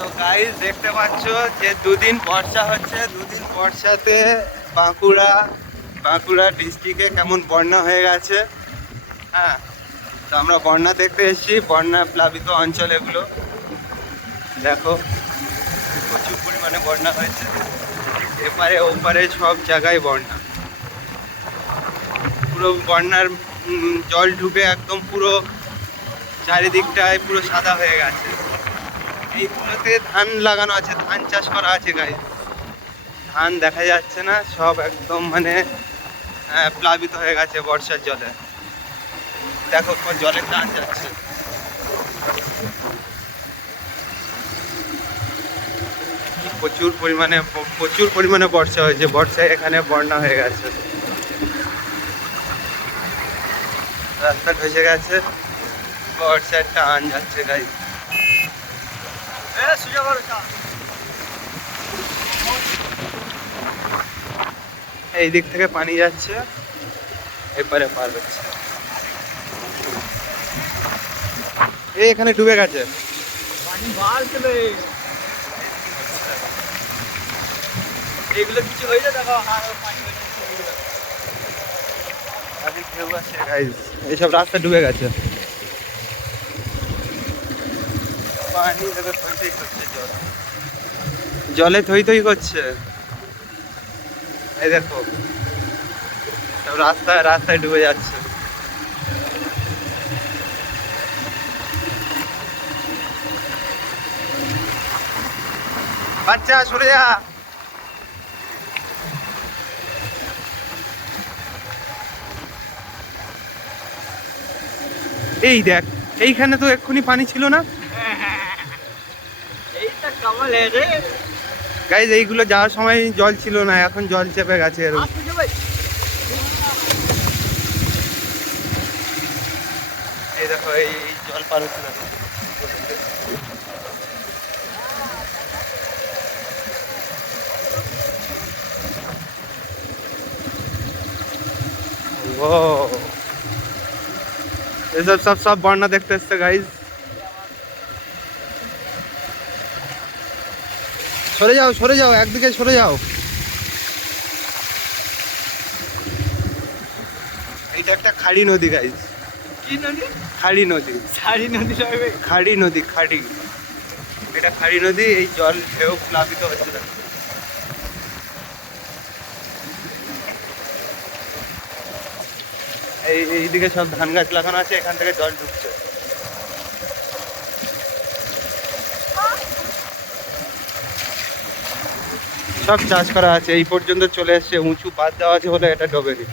তো গাইস দেখতে পাচ্ছ যে দুদিন বর্ষা হচ্ছে, দুদিন বর্ষাতে বাঁকুড়া ডিস্ট্রিক্টে কেমন বন্যা হয়ে গেছে। হ্যাঁ, তো আমরা বন্যা দেখতে এসেছি, বন্যা প্লাবিত অঞ্চল এগুলো। দেখো প্রচুর পরিমাণে বন্যা হয়েছে, এপারে ওপারে সব জায়গায় বন্যা। পুরো বন্যার জল ঢুকে একদম পুরো চারিদিকটায় পুরো সাদা হয়ে গেছে। এইগুলোতে ধান লাগানো আছে, ধান চাষ করা আছে গাইস। ধান দেখা যাচ্ছে না, সব একদম মানে প্লাবিত হয়ে গেছে বর্ষার জলে। দেখো জলের টান যাচ্ছে। প্রচুর পরিমাণে বর্ষা হয়েছে, বর্ষায় এখানে বন্যা হয়ে গেছে, রাস্তা ধসে গেছে, বর্ষার টান যাচ্ছে গাইস। এই দিক থেকে পানি যাচ্ছে, এপারে পার হচ্ছে। এখানে ডুবে গেছে এগুলো কিছু হয়ে যায় দেখো। এইসব রাস্তা ডুবে গেছে, পানি দেখো থই থই করছে, জলে থই থই করছে। এই দেখো সব রাস্তায় ডুবে যাচ্ছে। বাচ্চা সরে যা। এই দেখ, এইখানে তো এক্ষুনি পানি ছিল না। এইটা কামাল রে গাইজ, এইগুলো যাওয়ার সময় জল ছিল না, এখন জল চেপে গেছে এর। এই দেখো এই জল পার হচ্ছে দেখো। ও এসব সব বন্যা দেখতে এসছে গাইজ। সরে যাও একদিকে সরে যাও। এইটা একটা খাড়ি নদী গাইজ। কি নদী? খাড়ি নদী। এটা খাড়ি নদী। এই জল ঢেউ প্লাবিত হচ্ছে দেখো। এইদিকে সব ধান গাছ লাগানো আছে, এখান থেকে জল ঢুকছে। সব চাষ করা আছে, এই পর্যন্ত চলে এসছে, উঁচু বাঁধ দেওয়া আছে বলে এটা ডোবেনি।